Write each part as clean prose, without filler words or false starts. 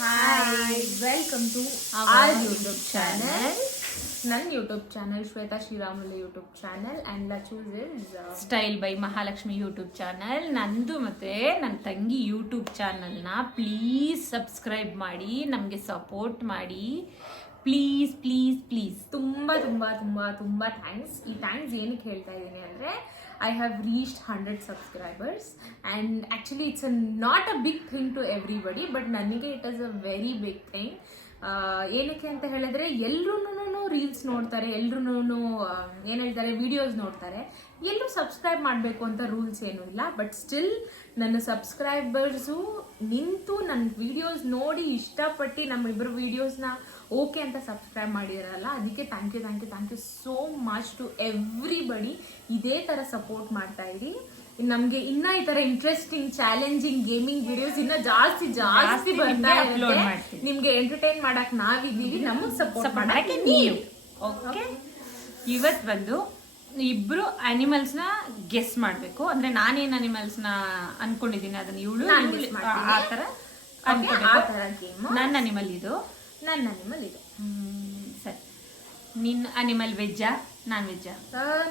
Hi, welcome to our YouTube channel. ನನ್ನ YouTube channel Shweta Sriramulu YouTube channel and Lachu's is style by Mahalakshmi YouTube channel. ನಂದು ಮತ್ತೆ ನನ್ನ ತಂಗಿ YouTube ಚಾನಲ್ನ ಪ್ಲೀಸ್ ಸಬ್ಸ್ಕ್ರೈಬ್ ಮಾಡಿ, ನಮಗೆ ಸಪೋರ್ಟ್ ಮಾಡಿ ಪ್ಲೀಸ್ ಪ್ಲೀಸ್ ಪ್ಲೀಸ್. ತುಂಬ ತುಂಬ ತುಂಬ ತುಂಬ ಥ್ಯಾಂಕ್ಸ್. ಈ ಥ್ಯಾಂಕ್ಸ್ ಏನಕ್ಕೆ ಹೇಳ್ತಾ ಇದ್ದೀನಿ ಅಂದರೆ I have reached 100 subscribers and actually it's not a big thing to everybody but ನನಗೆ it is a very big thing. ಏನಕ್ಕೆ ಅಂತ ಹೇಳಿದ್ರೆ ಎಲ್ಲರೂ ರೀಲ್ಸ್ ನೋಡ್ತಾರೆ, ಎಲ್ಲರೂ ಏನು ಹೇಳ್ತಾರೆ ವಿಡಿಯೋಸ್ ನೋಡ್ತಾರೆ, ಎಲ್ಲರೂ ಸಬ್ಸ್ಕ್ರೈಬ್ ಮಾಡಬೇಕು ಅಂತ ರೂಲ್ಸ್ ಏನೂ ಇಲ್ಲ. ಬಟ್ ಸ್ಟಿಲ್ ನನ್ನ ಸಬ್ಸ್ಕ್ರೈಬರ್ಸು ನಿಂತು ನನ್ನ ವಿಡಿಯೋಸ್ ನೋಡಿ ಇಷ್ಟಪಟ್ಟು ನಮ್ಮಿಬ್ಬರು ವಿಡಿಯೋಸ್ನ ಓಕೆ ಅಂತ ಸಬ್ಸ್ಕ್ರೈಬ್ ಮಾಡಿದಾರಲ್ಲ, ಅದಕ್ಕೆ thank you so much to everybody. ಇದೇ ಥರ ಸಪೋರ್ಟ್ ಮಾಡ್ತಾ ಇರಿ. ನಮಗೆ ಇನ್ನ ಈ ತರ ಇಂಟ್ರೆಸ್ಟಿಂಗ್ ಚಾಲೆಂಜಿಂಗ್ ಗೇಮಿಂಗ್ ವಿಡಿಯೋಸ್ ಇನ್ನ ಜಾಸ್ತಿ ಬರ್ತಾ ಇರುತ್ತೆ. ನಿಮ್ಗೆ ಎಂಟರ್ಟೈನ್ ಮಾಡಕ್ ನಾವಿದ್ದೀವಿ, ನಮಗ್ ಸಪೋರ್ಟ್ ಮಾಡಕ್ಕೆ ನೀವು. ಓಕೆ, ಇವತ್ತು ಬಂದು ಇಬ್ರು ಅನಿಮಲ್ಸ್ ನ ಗೆಸ್ ಮಾಡ್ಬೇಕು. ಅಂದ್ರೆ ನಾನೇನ್ ಅನಿಮಲ್ಸ್ ನ ಅನ್ಕೊಂಡಿದೀನಿ ಅದನ್ನ ಇವಳು ಆ ತರ ಗೇಮ್. ನನ್ನ ಅನಿಮಲ್ ಇದು, ನನ್ನ ಅನಿಮಲ್ ಇದು. ಸರಿ, ನಿನ್ನ ಅನಿಮಲ್ ವೆಜ್ಜಾ ನಾನ್ ವೆಜ್ಜಾ?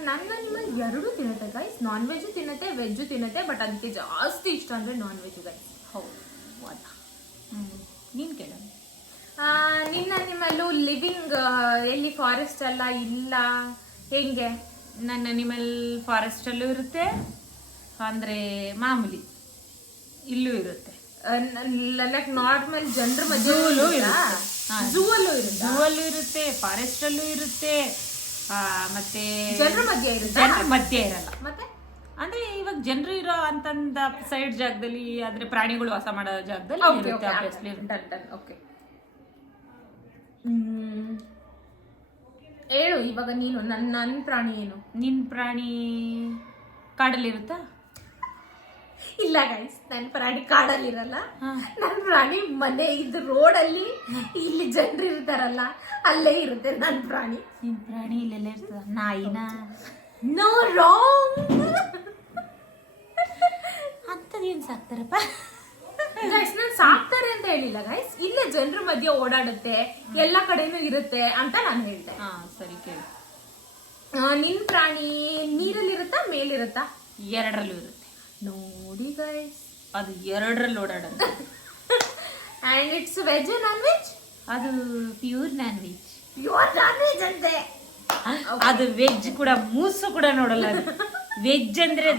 ನನ್ನ ಅನಿಮಲ್ ಎರಡೂ ತಿನ್ನುತ್ತೆ ಗೈಸ್. ನಾನ್ ವೆಜ್ ತಿನ್ನುತ್ತೆ, ವೆಜ್ ತಿನ್ನುತ್ತೆ. ಬಟ್ ಅದಕ್ಕೆ ಜಾಸ್ತಿ ಇಷ್ಟ ಅಂದ್ರೆ ನಾನ್ ವೆಜ್ ಗೈಸ್. ಹೌದಾ? ನೀನ್ ಕೇಳ. ನಿನ್ನ ಅನಿಮಲ್ಲು ಲಿವಿಂಗ್ ಎಲ್ಲಿ ಫಾರೆಸ್ಟ್ ಅಲ್ಲ ಇಲ್ಲ ಹೆಂಗೆ? ನನ್ನ ಅನಿಮಲ್ ಫಾರೆಸ್ಟ್ ಅಲ್ಲೂ ಇರುತ್ತೆ, ಅಂದ್ರೆ ಮಾಮೂಲಿ ಇಲ್ಲೂ ಇರುತ್ತೆ. ಲೈಕ್ ನಾರ್ಮಲ್ ಜನರ ಮಧ್ಯೆ ಝೂ ಅಲ್ಲೂ ಇರುತ್ತೆ, ಫಾರೆಸ್ಟ್ ಅಲ್ಲೂ ಇರುತ್ತೆ, ಮತ್ತೆ ಜನರ ಮಧ್ಯೆ ಇರಲ್ಲ. ಮತ್ತೆ ಅಂದ್ರೆ ಇವಾಗ ಜನರು ಇರೋ ಅಂತಂದ ಸೈಡ್ ಜಾಗದಲ್ಲಿ, ಆದ್ರೆ ಪ್ರಾಣಿಗಳು ವಾಸ ಮಾಡೋ ಜಾಗದಲ್ಲಿ ಓಕೆ. ಹೇಳು ಇವಾಗ ನೀನು. ನನ್ನ ಪ್ರಾಣಿ ಏನು? ನಿನ್ ಪ್ರಾಣಿ ಕಾಡಲ್ಲಿರುತ್ತಾ? ಇಲ್ಲ ಗೈಸ್, ನನ್ನ ಪ್ರಾಣಿ ಕಾಡಲ್ಲಿರಲ್ಲ. ನನ್ನ ಪ್ರಾಣಿ ಮನೆ ಇದು ರೋಡಲ್ಲಿ ಇಲ್ಲಿ ಜನರು ಇರ್ತಾರಲ್ಲ ಅಲ್ಲೇ ಇರುತ್ತೆ ನನ್ನ ಪ್ರಾಣಿ. ನಿನ್ ಪ್ರಾಣಿ ಇಲ್ಲೆಲ್ಲ ಇರ್ತದ? ನಾಯಿನ? No, wrong. ಅಂತದೇನ್ ಸಾಕ್ತಾರಪ್ಪ ಗೈಸ್? ನಾನು ಸಾಕ್ತಾರೆ ಅಂತ ಹೇಳಿಲ್ಲ ಗೈಸ್, ಇಲ್ಲೇ ಜನರ ಮಧ್ಯೆ ಓಡಾಡುತ್ತೆ, ಎಲ್ಲ ಕಡೆನೂ ಇರುತ್ತೆ ಅಂತ ನಾನು ಹೇಳ್ದೆ. ಸರಿ, ಕೇಳಿ. ನಿನ್ ಪ್ರಾಣಿ ನೀರಲ್ಲಿರುತ್ತಾ ಮೇಲಿರುತ್ತಾ? ಎರಡರಲ್ಲೂ ಇರುತ್ತೆ. ನೋಡಿ ಗೈಸ್, ಅದು ಎರಡರಲ್ಲಿ ಓಡಾಡೋದು. And it's veg non veg? ಅದು pure non veg. Pure non veg ಅಂತೆ. ಅದು ವೆಜ್ ಕೂಡ ಮೂಸು ಕೂಡ ನೋಡಲ್ಲ. ಅದು ವೆಜ್ ಅಂದ್ರೆ